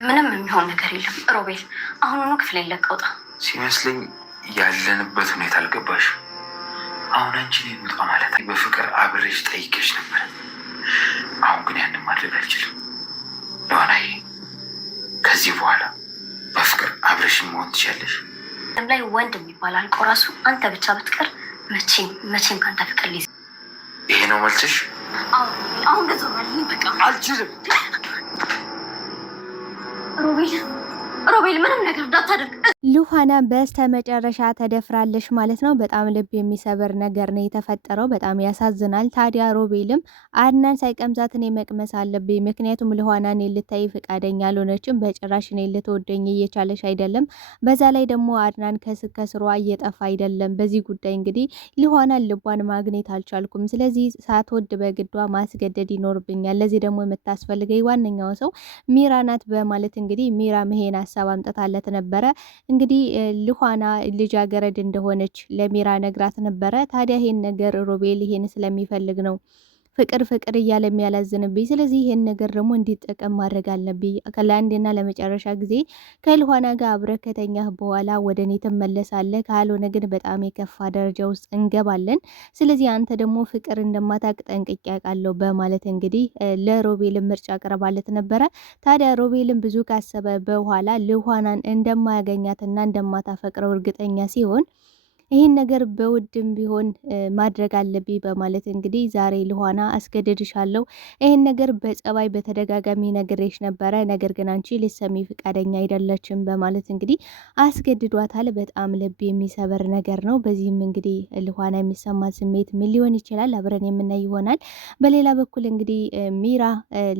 ምንም የሚሆን ነገር የለም ሮቤል፣ አሁኑኑ ክፍሌን ለቀህ ውጣ። ሲመስለኝ ያለንበት ሁኔታ አልገባሽ። አሁን አንቺ እኔን ውጣ ማለት በፍቅር አብሬሽ ጠይቄሽ ነበር። አሁን ግን ያንን ማድረግ አልችልም። ዮናዬ፣ ከዚህ በኋላ በፍቅር አብሬሽን መሆን ትችያለሽ። ላይ ወንድ የሚባል አልቆ ራሱ አንተ ብቻ ብትቀር መቼም ከአንተ ፍቅር ሊይዝ። ይሄ ነው መልስሽ? አሁን ገዞ በቃ አልችልም። ሮቤል ምንም ነገር እንዳታደርግ። ሉሃና በስተ መጨረሻ ተደፍራለች ማለት ነው። በጣም ልብ የሚሰብር ነገር ነው የተፈጠረው። በጣም ያሳዝናል። ታዲያ ሮቤልም አድናን ሳይቀምዛት እኔ መቅመስ አለብኝ፣ ምክንያቱም ሉሃና እኔ ልታይ ፈቃደኛ አልሆነችም፣ በጭራሽ እኔ ልትወደኝ እየቻለች አይደለም። በዛ ላይ ደግሞ አድናን ከስሯ እየጠፋ አይደለም። በዚህ ጉዳይ እንግዲህ ሉሃናን ልቧን ማግኘት አልቻልኩም። ስለዚህ ሳትወድ በግዷ ማስገደድ ይኖርብኛል። ለዚህ ደግሞ የምታስፈልገኝ ዋነኛው ሰው ሚራ ናት በማለት እንግዲህ ሚራ ይሄን ሀሳብ አምጥታለት ነበረ። እንግዲህ ሉሃና ልጃገረድ እንደሆነች ለሚራ ነግራት ነበረ። ታዲያ ይሄን ነገር ሮቤል ይሄን ስለሚፈልግ ነው ፍቅር እያለ የሚያላዝንብኝ። ስለዚህ ይሄን ነገር ደግሞ እንዲጠቀም ማድረግ አለብኝ። ለአንዴና ለመጨረሻ ጊዜ ከሉሃና ጋር አብረህ ከተኛህ በኋላ ወደ እኔ ትመለሳለህ፣ ካልሆነ ግን በጣም የከፋ ደረጃ ውስጥ እንገባለን። ስለዚህ አንተ ደግሞ ፍቅር እንደማታውቅ ጠንቅቄ አውቃለሁ በማለት እንግዲህ ለሮቤልም ምርጫ አቅርባለት ነበረ። ታዲያ ሮቤልም ብዙ ካሰበ በኋላ ሉሃናን እንደማያገኛትና እንደማታፈቅረው እርግጠኛ ሲሆን ይህን ነገር በውድም ቢሆን ማድረግ አለብኝ በማለት እንግዲህ ዛሬ ሉሃና አስገድድሻለሁ፣ ይህን ነገር በጸባይ በተደጋጋሚ ነግሬሽ ነበረ፣ ነገር ግን አንቺ ልትሰሚ ፈቃደኛ አይደለችም በማለት እንግዲህ አስገድዷታል። በጣም ልብ የሚሰበር ነገር ነው። በዚህም እንግዲህ ሉሃና የሚሰማት ስሜት ምን ሊሆን ይችላል አብረን የምናይ ይሆናል። በሌላ በኩል እንግዲህ ሚራ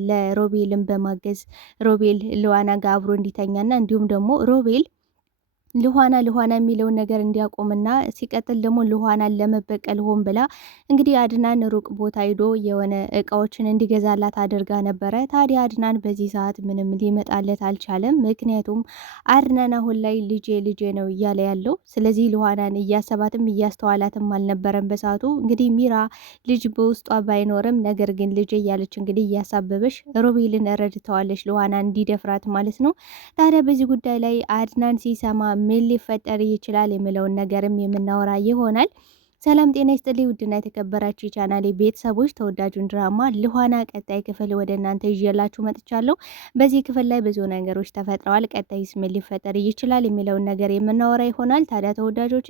ለሮቤልን በማገዝ ሮቤል ሉሃና ጋር አብሮ እንዲተኛና እንዲሁም ደግሞ ሮቤል ሉሃና የሚለውን ነገር እንዲያቆምና ሲቀጥል ደግሞ ሉሃናን ለመበቀል ሆን ብላ እንግዲህ አድናን ሩቅ ቦታ ሂዶ የሆነ እቃዎችን እንዲገዛላት አድርጋ ነበረ። ታዲያ አድናን በዚህ ሰዓት ምንም ሊመጣለት አልቻለም። ምክንያቱም አድናን አሁን ላይ ልጄ ነው እያለ ያለው። ስለዚህ ሉሃናን እያሰባትም እያስተዋላትም አልነበረም በሰዓቱ። እንግዲህ ሚራ ልጅ በውስጧ ባይኖርም ነገር ግን ልጄ እያለች እንግዲህ እያሳበበች ሮቤልን ረድተዋለች፣ ሉሃናን እንዲደፍራት ማለት ነው። ታዲያ በዚህ ጉዳይ ላይ አድናን ሲሰማ ምን ሊፈጠር ይችላል የሚለውን ነገርም የምናወራ ይሆናል። ሰላም ጤና ይስጥልኝ ውድና የተከበራችሁ የቻናሌ ቤተሰቦች፣ ተወዳጁን ድራማ ሉሃና ቀጣይ ክፍል ወደ እናንተ ይዤላችሁ መጥቻለሁ። በዚህ ክፍል ላይ ብዙ ነገሮች ተፈጥረዋል። ቀጣይስ ምን ሊፈጠር ይችላል የሚለውን ነገር የምናወራ ይሆናል። ታዲያ ተወዳጆች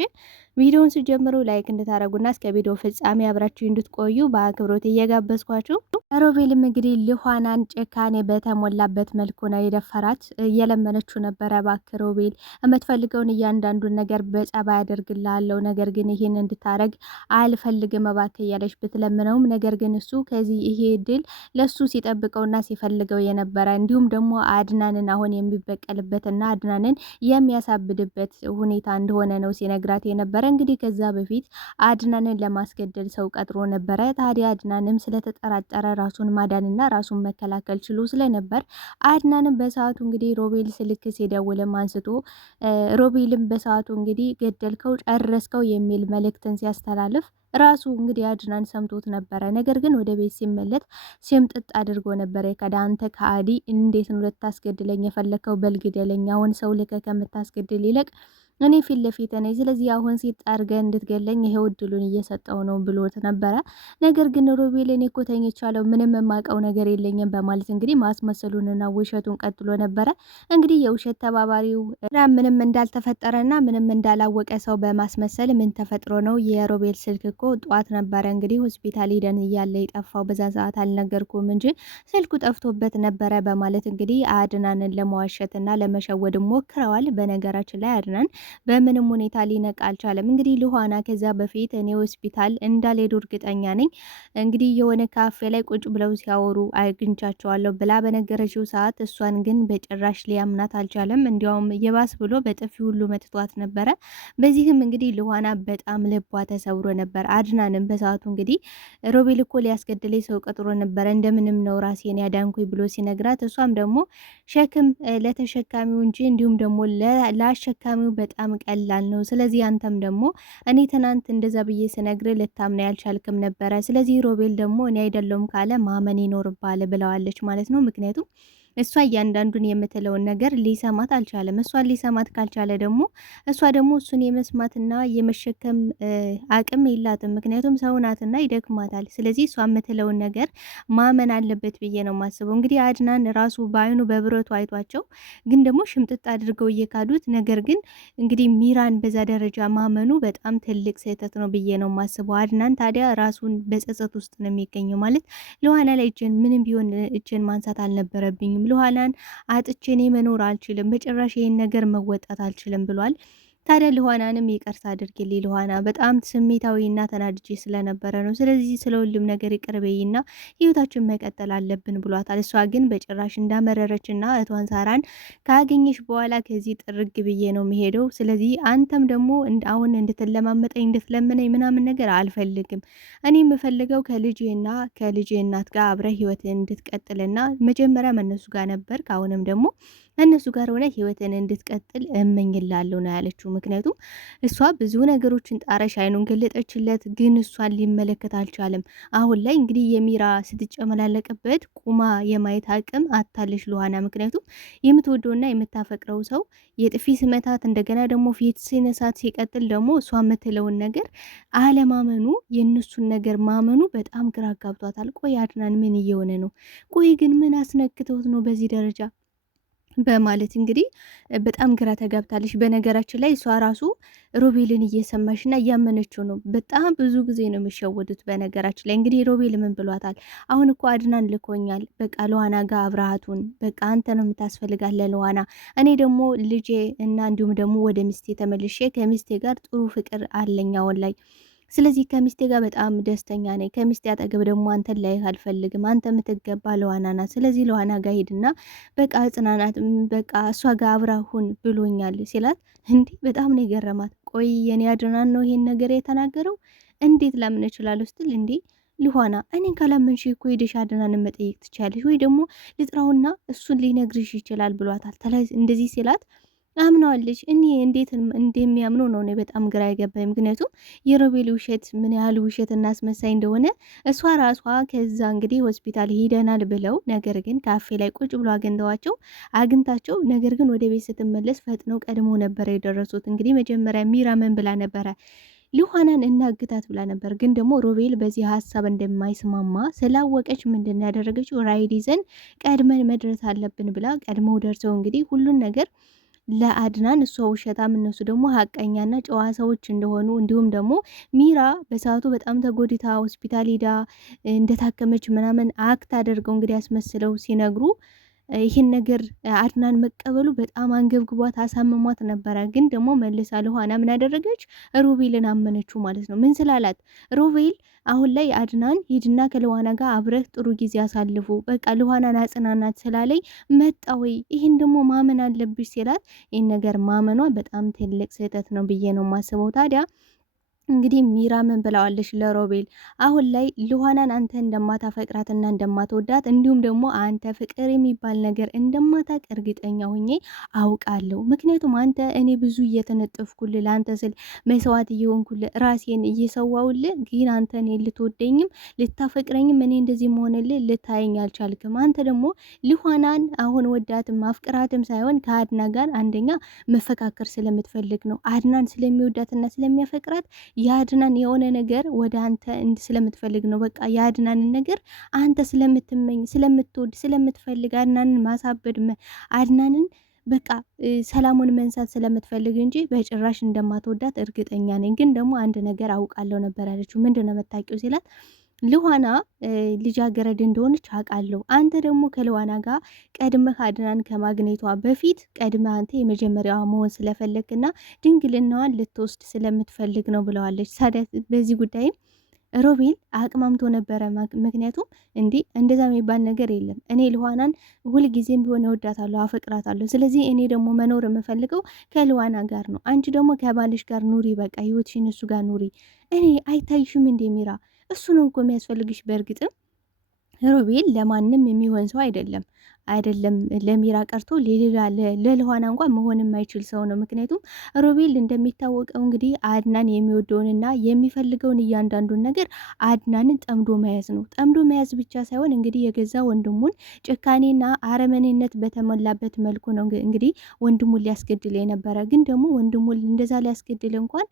ቪዲዮውን ሲጀምሩ ላይክ እንድታረጉና እስከ ቪዲዮ ፍጻሜ አብራችሁ እንድትቆዩ በአክብሮት እየጋበዝኳችሁ፣ ሮቤልም እንግዲህ ሉሃናን ጭካኔ በተሞላበት መልኩ ነው የደፈራት። እየለመነችው ነበረ፣ እባክህ ሮቤል የምትፈልገውን እያንዳንዱን ነገር በጸባይ አደርግልሃለሁ፣ ነገር ግን ይህን እንድታረግ አልፈልግም እባክህ እያለች ብትለምነውም ነገር ግን እሱ ከዚህ ይሄ ድል ለሱ ሲጠብቀውና ሲፈልገው የነበረ እንዲሁም ደግሞ አድናንን አሁን የሚበቀልበትና አድናንን የሚያሳብድበት ሁኔታ እንደሆነ ነው ሲነግራት የነበረ። እንግዲህ ከዛ በፊት አድናንን ለማስገደል ሰው ቀጥሮ ነበረ። ታዲያ አድናንም ስለተጠራጠረ ራሱን ማዳንና ራሱን መከላከል ችሎ ስለነበር አድናንም በሰዓቱ እንግዲህ ሮቤል ስልክ ሲደውልም አንስቶ ሮቤልም በሰዓቱ እንግዲህ ገደልከው፣ ጨረስከው የሚል መልእክትን ሲያስተላልፍ ራሱ እንግዲህ አድናን ሰምቶት ነበረ። ነገር ግን ወደ ቤት ሲመለስ ሲምጥጥ አድርጎ ነበረ። ከዳንተ ከአዲ እንዴት ነው ልታስገድለኝ የፈለከው? በልግደለኝ፣ አሁን ሰው ልከ ከምታስገድል ይልቅ እኔ ፊት ለፊት ነኝ፣ ስለዚህ አሁን ሲጣርገ እንድትገለኝ ይሄው እድሉን እየሰጠው ነው ብሎት ነበረ። ነገር ግን ሮቤል እኔ እኮ ተኝቻለሁ፣ ምንም የማውቀው ነገር የለኝም በማለት እንግዲህ ማስመሰሉንና ውሸቱን ቀጥሎ ነበረ። እንግዲህ የውሸት ተባባሪው ምንም እንዳልተፈጠረና ምንም እንዳላወቀ ሰው በማስመሰል ምን ተፈጥሮ ነው? የሮቤል ስልክ እኮ ጧት ነበረ እንግዲህ ሆስፒታል ሂደን እያለ የጠፋው፣ በዛ ሰዓት አልነገርኩም እንጂ ስልኩ ጠፍቶበት ነበረ በማለት እንግዲህ አድናንን ለመዋሸትና ለመሸወድ ሞክረዋል። በነገራችን ላይ አድናን በምንም ሁኔታ ሊነቃ አልቻለም። እንግዲህ ሉሃና ከዛ በፊት እኔ ሆስፒታል እንዳልሄዱ እርግጠኛ ነኝ፣ እንግዲህ የሆነ ካፌ ላይ ቁጭ ብለው ሲያወሩ አግኝቻቸዋለሁ ብላ በነገረችው ሰዓት እሷን ግን በጭራሽ ሊያምናት አልቻለም። እንዲያውም የባስ ብሎ በጥፊ ሁሉ መትቷት ነበረ። በዚህም እንግዲህ ሉሃና በጣም ልቧ ተሰብሮ ነበር። አድናንም በሰዓቱ እንግዲህ ሮቤል እኮ ሊያስገድለኝ ሰው ቀጥሮ ነበረ፣ እንደምንም ነው ራሴን ያዳንኩኝ ብሎ ሲነግራት እሷም ደግሞ ሸክም ለተሸካሚው እንጂ እንዲሁም ደግሞ ለአሸካሚው በጣም ቀላል ነው። ስለዚህ አንተም ደግሞ እኔ ትናንት እንደዛ ብዬ ስነግር ልታምነ ያልቻልክም ነበረ። ስለዚህ ሮቤል ደግሞ እኔ አይደለም ካለ ማመን ይኖርባል ብለዋለች ማለት ነው። ምክንያቱም እሷ እያንዳንዱን የምትለውን ነገር ሊሰማት አልቻለም። እሷን ሊሰማት ካልቻለ ደግሞ እሷ ደግሞ እሱን የመስማትና የመሸከም አቅም የላትም። ምክንያቱም ሰው ናትና ይደክማታል። ስለዚህ እሷ የምትለውን ነገር ማመን አለበት ብዬ ነው የማስበው። እንግዲህ አድናን ራሱ በአይኑ በብረቱ አይቷቸው ግን ደግሞ ሽምጥጥ አድርገው እየካዱት፣ ነገር ግን እንግዲህ ሚራን በዛ ደረጃ ማመኑ በጣም ትልቅ ስህተት ነው ብዬ ነው የማስበው። አድናን ታዲያ ራሱን በጸጸት ውስጥ ነው የሚገኘው። ማለት ለኋላ ላይ ምንም ቢሆን እጄን ማንሳት አልነበረብኝም፣ ለኋላን አጥቼ እኔ መኖር አልችልም፣ በጭራሽ ይሄን ነገር መወጣት አልችልም ብሏል። ታዲያ ልኋናንም ይቅርታ አድርግልኝ ልኋና፣ በጣም ስሜታዊና ተናድጄ ስለነበረ ነው። ስለዚህ ስለ ሁሉም ነገር ይቅርበይና ህይወታችን መቀጠል አለብን ብሏታል። እሷ ግን በጭራሽ እንዳመረረችና እህቷን ሳራን ካገኘሽ በኋላ ከዚህ ጥርግ ብዬ ነው የሚሄደው። ስለዚህ አንተም ደግሞ አሁን እንድትለማመጠኝ እንድትለምነኝ ምናምን ነገር አልፈልግም። እኔ የምፈልገው ከልጄ እናት ጋር አብረ ህይወትን እንድትቀጥልና መጀመሪያ እነሱ ጋር ነበር፣ አሁንም ደግሞ እነሱ ጋር ሆነ ህይወትን እንድትቀጥል እመኝላለሁ ነው ያለችው። ምክንያቱም እሷ ብዙ ነገሮችን ጣረሽ አይኑን ገለጠችለት፣ ግን እሷን ሊመለከት አልቻለም። አሁን ላይ እንግዲህ የሚራ ስትጨመላለቅበት ቁማ የማየት አቅም አታለሽ ልኋና። ምክንያቱም የምትወደውና የምታፈቅረው ሰው የጥፊ ስመታት፣ እንደገና ደግሞ ፊት ሲነሳት፣ ሲቀጥል ደግሞ እሷ የምትለውን ነገር አለማመኑ፣ የእነሱን ነገር ማመኑ በጣም ግራ ጋብቷታል። ቆይ አድናን ምን እየሆነ ነው? ቆይ ግን ምን አስነክተውት ነው በዚህ ደረጃ በማለት እንግዲህ በጣም ግራ ተጋብታለች። በነገራችን ላይ እሷ ራሱ ሮቤልን እየሰማሽና እያመነችው ነው። በጣም ብዙ ጊዜ ነው የሚሸወዱት። በነገራችን ላይ እንግዲህ ሮቤል ምን ብሏታል? አሁን እኮ አድናን ልኮኛል፣ በቃ ለዋና ጋር አብረሃቱን፣ በቃ አንተ ነው የምታስፈልጋት ለዋና፣ እኔ ደግሞ ልጄ እና እንዲሁም ደግሞ ወደ ሚስቴ ተመልሼ ከሚስቴ ጋር ጥሩ ፍቅር አለኝ አሁን ላይ። ስለዚህ ከሚስቴ ጋር በጣም ደስተኛ ነኝ። ከሚስቴ አጠገብ ደግሞ አንተን ላይ አልፈልግም። አንተ የምትገባ ለዋና ናት። ስለዚህ ለዋና ጋር ሄድና በቃ ጽናናት፣ በቃ እሷ ጋር አብራሁን ብሎኛል ሲላት፣ እንዲህ በጣም ነው የገረማት። ቆይ የኔ አድናን ነው ይሄን ነገር የተናገረው? እንዴት ላምን እችላለሁ ስትል፣ እንዴ ልኋና እኔን ካላመንሽ እኮ ሄደሽ አድናንን መጠየቅ ትችያለሽ፣ ወይ ደግሞ ልጥራውና እሱን ሊነግርሽ ይችላል ብሏታል። እንደዚህ ሲላት አምነዋለች። እኔ እንዴት እንደሚያምኑ ነው እኔ በጣም ግራ የገባኝ። ምክንያቱም የሮቤል ውሸት ምን ያህል ውሸት እና አስመሳይ እንደሆነ እሷ ራሷ ከዛ እንግዲህ ሆስፒታል ሄደናል ብለው፣ ነገር ግን ካፌ ላይ ቁጭ ብሎ አግኝታቸው፣ ነገር ግን ወደ ቤት ስትመለስ ፈጥነው ቀድሞ ነበር የደረሱት። እንግዲህ መጀመሪያ ሚራ ምን ብላ ነበረ? ልኋናን እናግታት ብላ ነበር። ግን ደግሞ ሮቤል በዚህ ሀሳብ እንደማይስማማ ስላወቀች ምንድን ያደረገችው? ራይድ ይዘን ቀድመን መድረስ አለብን ብላ ቀድመው ደርሰው እንግዲህ ሁሉን ነገር ለአድናን እሷ ውሸታም እነሱ ደግሞ ሀቀኛና ጨዋ ሰዎች እንደሆኑ፣ እንዲሁም ደግሞ ሚራ በሰዓቱ በጣም ተጎድታ ሆስፒታል ሄዳ እንደታከመች ምናምን አክት አድርገው እንግዲህ ያስመስለው ሲነግሩ ይህን ነገር አድናን መቀበሉ በጣም አንገብግቧት አሳምሟት ነበረ። ግን ደግሞ መልሳ ልኋና ምን አደረገች? ሮቤልን አመነችው ማለት ነው። ምን ስላላት? ሮቤል አሁን ላይ አድናን ሂድና ከልኋና ጋር አብረህ ጥሩ ጊዜ አሳልፉ፣ በቃ ልኋናን አጽናናት ስላለኝ መጣ ወይ ይህን ደግሞ ማመን አለብሽ ሲላት፣ ይህን ነገር ማመኗ በጣም ትልቅ ስህተት ነው ብዬ ነው የማስበው። ታዲያ እንግዲህ ሚራ ምን ብለዋለች ለሮቤል? አሁን ላይ ልኋናን አንተ እንደማታፈቅራትና እንደማትወዳት እንዲሁም ደግሞ አንተ ፍቅር የሚባል ነገር እንደማታቅ እርግጠኛ ሆኜ አውቃለሁ። ምክንያቱም አንተ እኔ ብዙ እየተነጠፍኩልህ ለአንተ ስል መስዋዕት እየሆንኩልህ ራሴን እየሰዋውልህ፣ ግን አንተ እኔ ልትወደኝም ልታፈቅረኝም እኔ እንደዚህ መሆንልህ ልታየኝ አልቻልክም። አንተ ደግሞ ልኋናን አሁን ወዳትም አፍቅራትም ሳይሆን ከአድና ጋር አንደኛ መፈካከር ስለምትፈልግ ነው። አድናን ስለሚወዳትና ስለሚያፈቅራት የአድናን የሆነ ነገር ወደ አንተ ስለምትፈልግ ነው። በቃ የአድናንን ነገር አንተ ስለምትመኝ፣ ስለምትወድ፣ ስለምትፈልግ አድናንን ማሳበድ አድናንን በቃ ሰላሙን መንሳት ስለምትፈልግ እንጂ በጭራሽ እንደማትወዳት እርግጠኛ ነኝ። ግን ደግሞ አንድ ነገር አውቃለሁ ነበር ያለችው። ምንድነው መታቂው ሲላት፣ ልኋና ልጃገረድ እንደሆነች አውቃለሁ። አንተ ደግሞ ከልኋና ጋር ቀድመህ አድናን ከማግኘቷ በፊት ቀድመህ አንተ የመጀመሪያዋ መሆን ስለፈለግና ድንግልናዋን ልትወስድ ስለምትፈልግ ነው ብለዋለች። ታዲያ በዚህ ጉዳይም ሮቤል አቅማምቶ ነበረ። ምክንያቱም እንዲህ እንደዛ የሚባል ነገር የለም። እኔ ልኋናን ሁልጊዜም ቢሆን እወዳታለሁ፣ አፈቅራታለሁ። ስለዚህ እኔ ደግሞ መኖር የምፈልገው ከልኋና ጋር ነው። አንቺ ደግሞ ከባልሽ ጋር ኑሪ፣ በቃ ህይወትሽን እሱ ጋር ኑሪ። እኔ አይታይሽም እንደሚራ እሱ ነው እኮ የሚያስፈልግሽ። በእርግጥም ሮቤል ለማንም የሚሆን ሰው አይደለም። አይደለም ለሚራ ቀርቶ ለልኋና እንኳን መሆን የማይችል ሰው ነው። ምክንያቱም ሮቤል እንደሚታወቀው እንግዲህ አድናን የሚወደውንና የሚፈልገውን እያንዳንዱን ነገር አድናንን ጠምዶ መያዝ ነው። ጠምዶ መያዝ ብቻ ሳይሆን እንግዲህ የገዛ ወንድሙን ጭካኔና አረመኔነት በተሞላበት መልኩ ነው እንግዲህ ወንድሙን ሊያስገድል የነበረ። ግን ደግሞ ወንድሙን እንደዛ ሊያስገድል እንኳን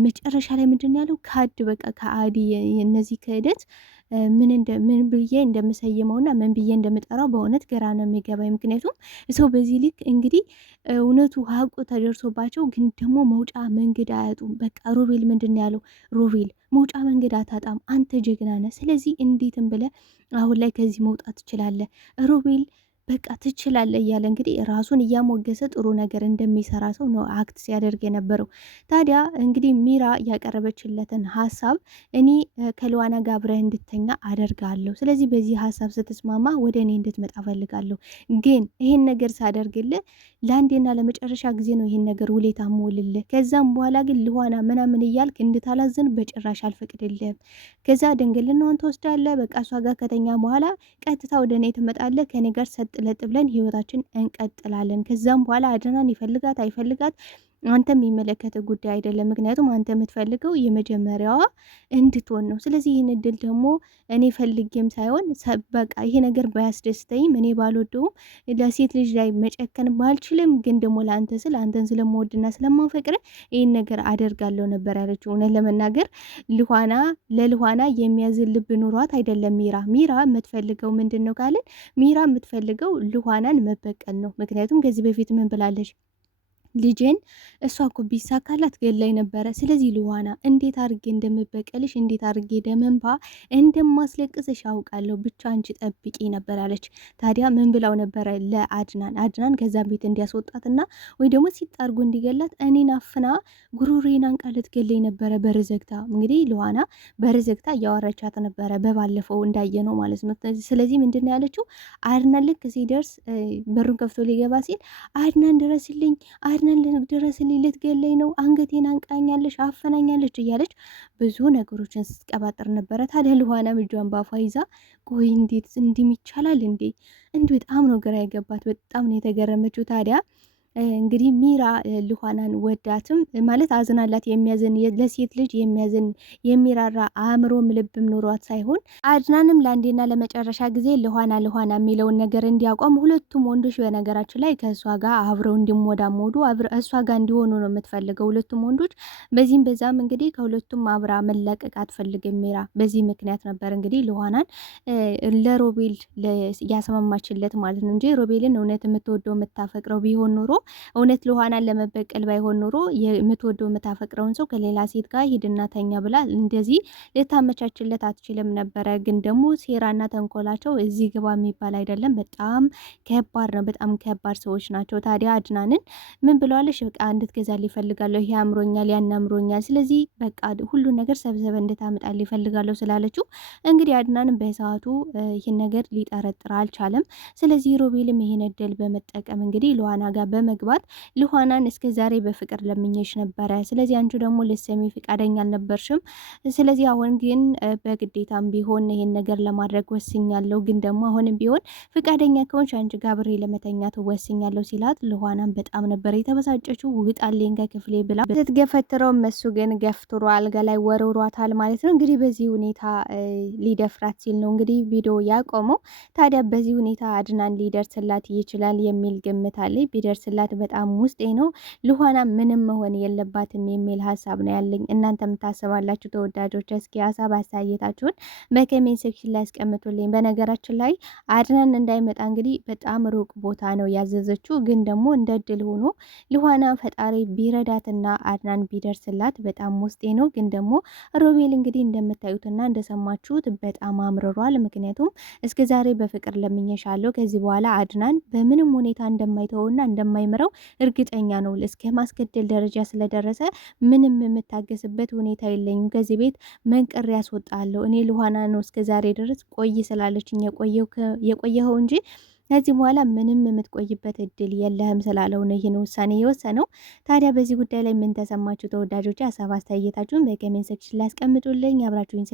መጨረሻ ላይ ምንድን ያለው ካድ በቃ ከአዲ እነዚህ ክህደት ምን ብዬ እንደምሰይመውና ምን ብዬ እንደምጠራው በእውነት ግራ ነው የሚገባኝ። ምክንያቱም ሰው በዚህ ልክ እንግዲህ እውነቱ ሀቁ ተደርሶባቸው ግን ደግሞ መውጫ መንገድ አያጡም። በቃ ሮቤል ምንድን ያለው ሮቤል መውጫ መንገድ አታጣም፣ አንተ ጀግና ነህ። ስለዚህ እንዴትም ብለህ አሁን ላይ ከዚህ መውጣት ትችላለህ ሮቤል በቃ ትችላለህ እያለ እንግዲህ ራሱን እያሞገሰ ጥሩ ነገር እንደሚሰራ ሰው ነው አክት ሲያደርግ የነበረው። ታዲያ እንግዲህ ሚራ ያቀረበችለትን ሀሳብ እኔ ከልዋና ጋር አብረህ እንድተኛ አደርጋለሁ። ስለዚህ በዚህ ሀሳብ ስትስማማ ወደ እኔ እንድትመጣ ፈልጋለሁ። ግን ይሄን ነገር ሳደርግልህ ለአንዴና ለመጨረሻ ጊዜ ነው ይሄን ነገር ውሌታ ሞልልህ። ከዛም በኋላ ግን ልዋና ምናምን እያልክ እንድታላዝን በጭራሽ አልፈቅድልህም። ከዛ ድንግልናዋን ትወስዳለህ። በቃ እሷ ጋር ከተኛ በኋላ ቀጥታ ወደ እኔ ትመጣለህ። ከኔ ጋር ሰጥ ለጥ ብለን ህይወታችን እንቀጥላለን። ከዛም በኋላ አድናን ይፈልጋት አይፈልጋት አንተ የሚመለከተ ጉዳይ አይደለም። ምክንያቱም አንተ የምትፈልገው የመጀመሪያዋ እንድትሆን ነው። ስለዚህ ይህን እድል ደግሞ እኔ ፈልጌም ሳይሆን በቃ ይሄ ነገር ባያስደስተኝም እኔ ባልወደውም ለሴት ልጅ ላይ መጨከን ባልችልም፣ ግን ደግሞ ለአንተ ስል አንተን ስለምወድና ስለማፈቅረ ይህን ነገር አደርጋለሁ ነበር ያለችው። እውነት ለመናገር ለልኋና የሚያዝን ልብ ኑሯት አይደለም። ሚራ የምትፈልገው ምንድን ነው ካለን ሚራ የምትፈልገው ልኋናን መበቀል ነው። ምክንያቱም ከዚህ በፊት ምን ብላለች? ልጄን እሷ እኮ ቢሳካላት ገላይ ነበረ። ስለዚህ ልዋና እንዴት አድርጌ እንደምበቀልሽ እንዴት አድርጌ ደመንባ እንደማስለቅስሽ አውቃለሁ፣ ብቻ አንቺ ጠብቂ ነበር አለች። ታዲያ ምን ብላው ነበረ ለአድናን ከዛ ቤት እንዲያስወጣትና ወይ ደግሞ ሲጣርጉ እንዲገላት እኔን አፍና ጉሮሬን አንቃ ልትገለኝ ነበረ በርዘግታ። እንግዲህ ልዋና በርዘግታ እያወራቻት ነበረ በባለፈው እንዳየ ነው ማለት ነው። ስለዚህ ምንድን ያለችው አድናን ልክ ሲደርስ በሩን ከፍቶ ሊገባ ሲል አድናን ድረስልኝ ድረስልኝ ልትገለኝ ነው፣ አንገቴን አንቃኛለች፣ አፈናኛለች እያለች ብዙ ነገሮችን ስትቀባጥር ነበረ። ታዲያ ልኋናም እጇን ባፏ ይዛ ቆይ እንዴት እንዲም ይቻላል እንዴ? በጣም ነው ግራ የገባት፣ በጣም ነው የተገረመችው። ታዲያ እንግዲህ ሚራ ልኋናን ወዳትም ማለት አዝናላት የሚያዝን ለሴት ልጅ የሚያዝን የሚራራ አእምሮም ልብም ኑሯት ሳይሆን አድናንም ለአንዴና ለመጨረሻ ጊዜ ልኋና የሚለውን ነገር እንዲያቆም ሁለቱም ወንዶች በነገራችን ላይ ከእሷ ጋር አብረው እንዲሞዳሞዱ እሷ ጋር እንዲሆኑ ነው የምትፈልገው ሁለቱም ወንዶች። በዚህም በዛም እንግዲህ ከሁለቱም አብራ መለቀቅ አትፈልግም ሚራ። በዚህ ምክንያት ነበር እንግዲህ ልኋናን ለሮቤል ያስማማችለት ማለት ነው እንጂ ሮቤልን እውነት የምትወደው የምታፈቅረው ቢሆን ኖሮ እውነት ልኋናን ለመበቀል ባይሆን ኖሮ የምትወደው የምታፈቅረውን ሰው ከሌላ ሴት ጋር ሂድና ተኛ ብላ እንደዚህ ልታመቻችለት አትችልም ነበረ። ግን ደግሞ ሴራና ተንኮላቸው እዚህ ግባ የሚባል አይደለም። በጣም ከባድ ነው። በጣም ከባድ ሰዎች ናቸው። ታዲያ አድናንን ምን ብለዋለሽ? በቃ እንድትገዛል ይፈልጋለሁ፣ ይሄ አምሮኛል፣ ያን አምሮኛል፣ ስለዚህ በቃ ሁሉን ነገር ሰብሰበ እንድታመጣል ይፈልጋለሁ ስላለችው እንግዲህ አድናንን በሰዓቱ ይህን ነገር ሊጠረጥር አልቻለም። ስለዚህ ሮቤልም ይሄን እድል በመጠቀም እንግዲህ ልኋና ጋር በመግባት ልኋናን እስከ ዛሬ በፍቅር ለምኜሽ ነበረ፣ ስለዚህ አንቺ ደግሞ ልትሰሚ ፍቃደኛ አልነበርሽም። ስለዚህ አሁን ግን በግዴታም ቢሆን ይሄን ነገር ለማድረግ ወስኛለሁ፣ ግን ደግሞ አሁንም ቢሆን ፍቃደኛ ከሆንሽ አንቺ ጋር አብሬ ለመተኛት ወስኛለሁ ሲላት ልኋናን በጣም ነበር የተበሳጨችው። ውጣልኝ ከክፍሌ ብላ ስትገፈትረው እሱ ግን ገፍትሮ አልጋ ላይ ወርውሯታል ማለት ነው። እንግዲህ በዚህ ሁኔታ ሊደፍራት ሲል ነው እንግዲህ ቪዲዮ ያቆመው። ታዲያ በዚህ ሁኔታ አድናን ሊደርስላት ይችላል የሚል ግምት አለ። ቢደርስላት በጣም ውስጤ ነው። ልኋና ምንም መሆን የለባትም የሚል ሀሳብ ነው ያለኝ። እናንተ የምታስባላችሁ ተወዳጆች? እስኪ ሀሳብ አስተያየታችሁን በኮሜንት ሴክሽን ላይ ያስቀምጡልኝ። በነገራችን ላይ አድናን እንዳይመጣ እንግዲህ በጣም ሩቅ ቦታ ነው ያዘዘችው፣ ግን ደግሞ እንደ እድል ሆኖ ልኋና ፈጣሪ ቢረዳትና አድናን ቢደርስላት በጣም ውስጤ ነው። ግን ደግሞ ሮቤል እንግዲህ እንደምታዩትና እንደሰማችሁት በጣም አምርሯል። ምክንያቱም እስከ ዛሬ በፍቅር ለምኜሻለሁ፣ ከዚህ በኋላ አድናን በምንም ሁኔታ እንደማይተውና እንደማይምረው እርግጠኛ ነው። እስከ ማስገደል ደረጃ ስለደረሰ ምንም የምታገስበት ሁኔታ የለኝም። ከዚህ ቤት መንቀር ያስወጣለሁ። እኔ ልኋና ነው እስከ ዛሬ ድረስ ቆይ ስላለችኝ የቆየኸው እንጂ ከዚህ በኋላ ምንም የምትቆይበት እድል የለህም ስላለው ነው ይህን ውሳኔ የወሰነው። ታዲያ በዚህ ጉዳይ ላይ ምን ተሰማችሁ ተወዳጆች? ሀሳብ አስተያየታችሁን በኮሜንት ሴክሽን ላይ አስቀምጡልኝ። አብራችሁኝ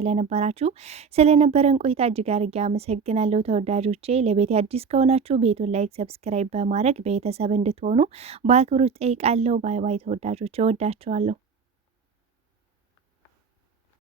ስለነበረን ቆይታ እጅግ አድርጌ አመሰግናለሁ ተወዳጆቼ። ለቤት አዲስ ከሆናችሁ ቤቱን ላይክ፣ ሰብስክራይብ በማድረግ ቤተሰብ እንድትሆኑ በአክብሮት ጠይቃለሁ። ባይ ባይ ተወዳጆች፣ እወዳችኋለሁ።